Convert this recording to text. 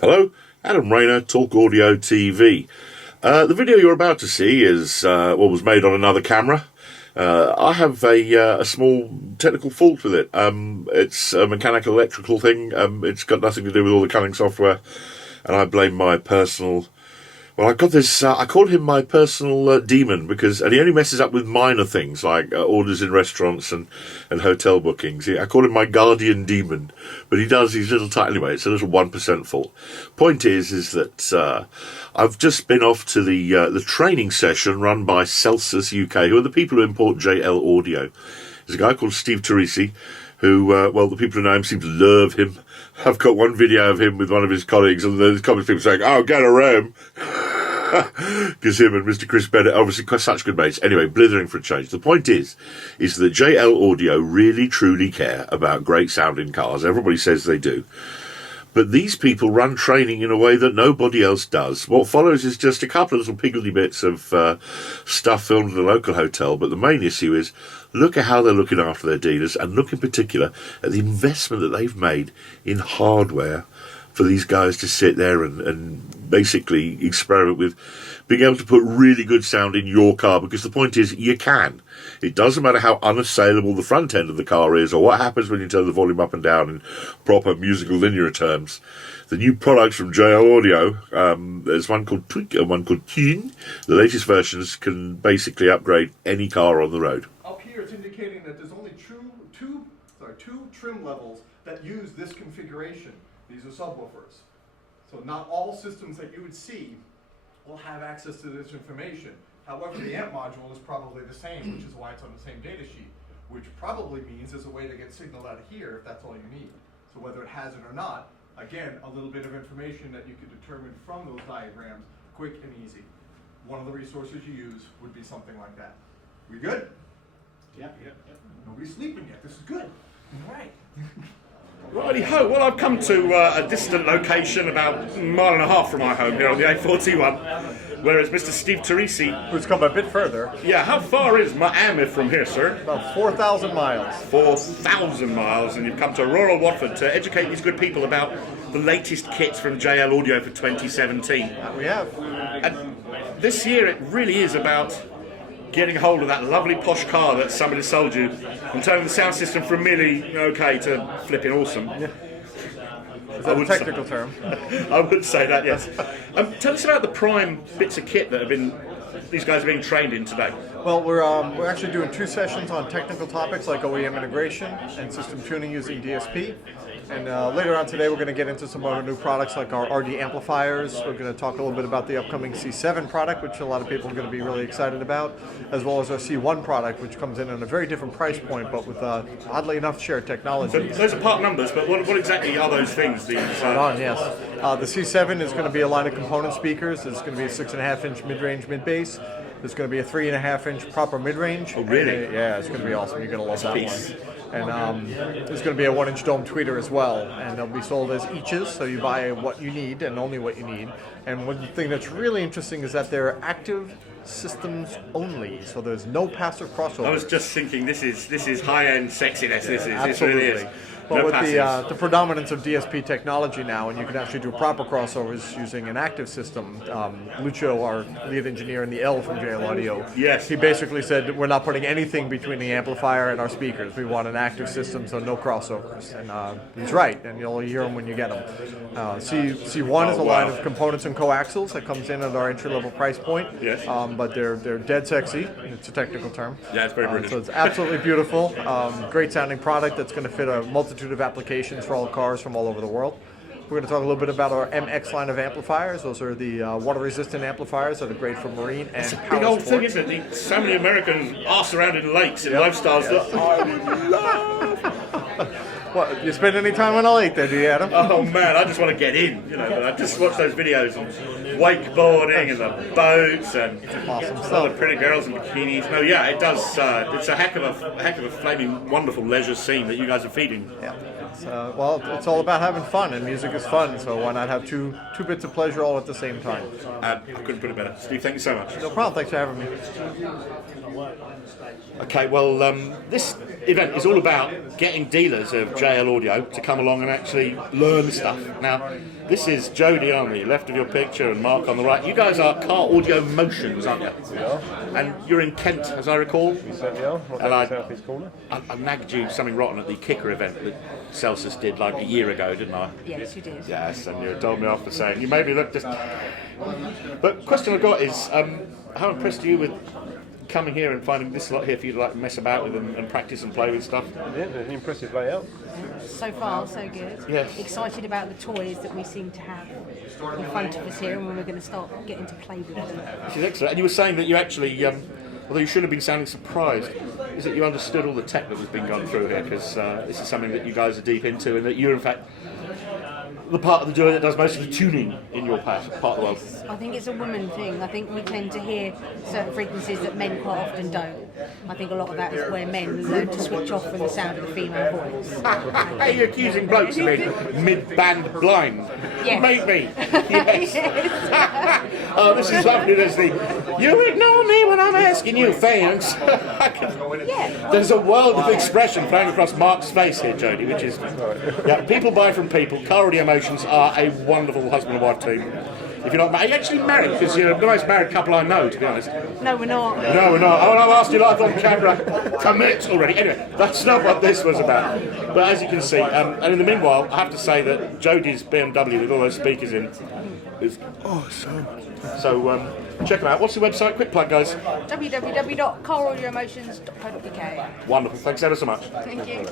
Hello, Adam Rayner, Talk Audio TV. The video you're about to see is what was made on another camera. I have a small technical fault with it. It's a mechanical electrical thing. It's got nothing to do with all the cunning software, and I blame my personal... Well, I got this. I call him my personal demon and he only messes up with minor things like orders in restaurants and hotel bookings. I call him my guardian demon, but he does these little anyway. It's a little 1% fault. Point is that I've just been off to the training session run by Celsus UK, who are the people who import JL Audio. There's a guy called Steve Teresi, who, the people who know him seem to love him. I've got one video of him with one of his colleagues, and there's comments people saying, "Oh, get a room." Because him and Mr. Chris Bennett, obviously such good mates. Anyway, blithering for a change. The point is that JL Audio really, truly care about great sounding cars. Everybody says they do. But these people run training in a way that nobody else does. What follows is just a couple of little piggledy bits of stuff filmed at a local hotel. But the main issue is, look at how they're looking after their dealers, and look in particular at the investment that they've made in hardware for these guys to sit there and basically experiment with being able to put really good sound in your car, because the point is you can. It doesn't matter how unassailable the front end of the car is or what happens when you turn the volume up and down in proper musical linear terms. The new products from JL Audio, there's one called Tweak and one called Tune. The latest versions can basically upgrade any car on the road. Up here it's indicating that there's only two trim levels that use this configuration. These are subwoofers. So not all systems that you would see will have access to this information. However, the amp module is probably the same, which is why it's on the same data sheet, which probably means there's a way to get signal out of here if that's all you need. So whether it has it or not, again, a little bit of information that you could determine from those diagrams, quick and easy. One of the resources you use would be something like that. We good? Yeah. Nobody's sleeping yet. This is good. All right. Righty-ho, well, I've come to a distant location about a mile and a half from my home here on the A41, whereas Mr. Steve Teresi... Who's come a bit further. Yeah, how far is Miami from here, sir? About 4,000 miles. 4,000 miles, and you've come to rural Watford to educate these good people about the latest kits from JL Audio for 2017. We have. And this year it really is about getting hold of that lovely posh car that somebody sold you and turning the sound system from merely okay to flipping awesome. Yeah. Is that a technical term? I would say that, yes. Tell us about the prime bits of kit that these guys are being trained in today. Well, we're actually doing 2 sessions on technical topics like OEM integration and system tuning using DSP. And later on today, we're going to get into some other new products like our RD amplifiers. We're going to talk a little bit about the upcoming C7 product, which a lot of people are going to be really excited about, as well as our C1 product, which comes in at a very different price point, but with, oddly enough, shared technology. So those are part numbers, but what exactly are those things? Yes. The C7 is going to be a line of component speakers. It's going to be a 6.5-inch mid-range mid-bass. There's going to be a 3.5-inch proper mid-range. Oh, really? Yeah, it's going to be awesome. You're going to love that Peace. one. And there's going to be a 1-inch dome tweeter as well, and they'll be sold as eaches, so you buy what you need and only what you need. And one thing that's really interesting is that they're active systems only, so there's no passive crossover. I was just thinking, this is high-end sexiness. This Absolutely. really is. But No with passives. the predominance of DSP technology now, and you can actually do proper crossovers using an active system. Lucio, our lead engineer in the L from JL Audio, Yes. he basically said we're not putting anything between the amplifier and our speakers. We want an active system, so no crossovers. And he's right, and you'll hear them when you get them. C1 is a line of components and coaxials that comes in at our entry-level price point. Yes. But they're dead sexy. It's a technical term. Yeah, it's very British. So it's absolutely beautiful. Great sounding product that's going to fit a multitude of applications for all cars from all over the world. We're going to talk a little bit about our MX line of amplifiers. Those are the water-resistant amplifiers that are great for marine and power Big old sport. thing, isn't it? So many Americans are surrounded in lakes and lifestyles that I love. What, you spend any time on a lake there, do you, Adam? Oh man, I just want to get in, But I just watch those videos of wakeboarding and the boats and Awesome all the stuff. pretty girls in bikinis. No, yeah, it does. It's a heck of a flaming wonderful leisure scene that you guys are feeding. Yeah. It's all about having fun, and music is fun, so why not have two bits of pleasure all at the same time? I couldn't put it better. Steve, thank you so much. No problem. Thanks for having me. Okay, well, this event is all about getting dealers of JL Audio to come along and actually learn the stuff. Now, this is Jody on the left of your picture and Mark on the right. You guys are Car Audio Motions, aren't you? We are. And you're in Kent, as I recall. We certainly are. Right And down the south east corner. I nagged you something rotten at the Kicker event that Celsius did like a year ago, didn't I? Yes, you did. Yes, and you told me off for saying you made me look just. But question I've got is, how impressed are you with coming here and finding this lot here for you to like mess about with and practice and play with stuff? Yeah, an impressive layout. So far, so good. Yes. Excited about the toys that we seem to have in front of us here, and when we're going to start getting to play with them. Which is excellent. And you were saying that you actually, although you should have been sounding surprised, is that you understood all the tech that was being gone through here, because this is something that you guys are deep into, and that you're in fact the part of the duo that does most of the tuning in your part of the world. I think it's a woman thing. I think we tend to hear certain frequencies that men quite often don't. I think a lot of that is where men learn to switch off from the sound of the female voice. Hey, you're accusing blokes of being mid-band blind. Yes. Mate me. Yes. Oh, this is lovely, Leslie. You ignore me when I'm asking you, thanks. Yeah. There's a world of expression flowing across Mark's face here, Jody, which is... Yeah, people buy from people. Car Audio Motions are a wonderful husband and wife team. If you're not married, are you actually married? Because you're the most married couple I know, to be honest. No, we're not. No, we're not. Oh, I've asked you live on camera. Commit already. Anyway, that's not what this was about. But as you can see, and in the meanwhile, I have to say that Jodie's BMW with all those speakers in is awesome. So check them out. What's the website? Quick plug, guys. www.caraudioemotions.co.uk. Wonderful. Thanks ever so much. Thank you.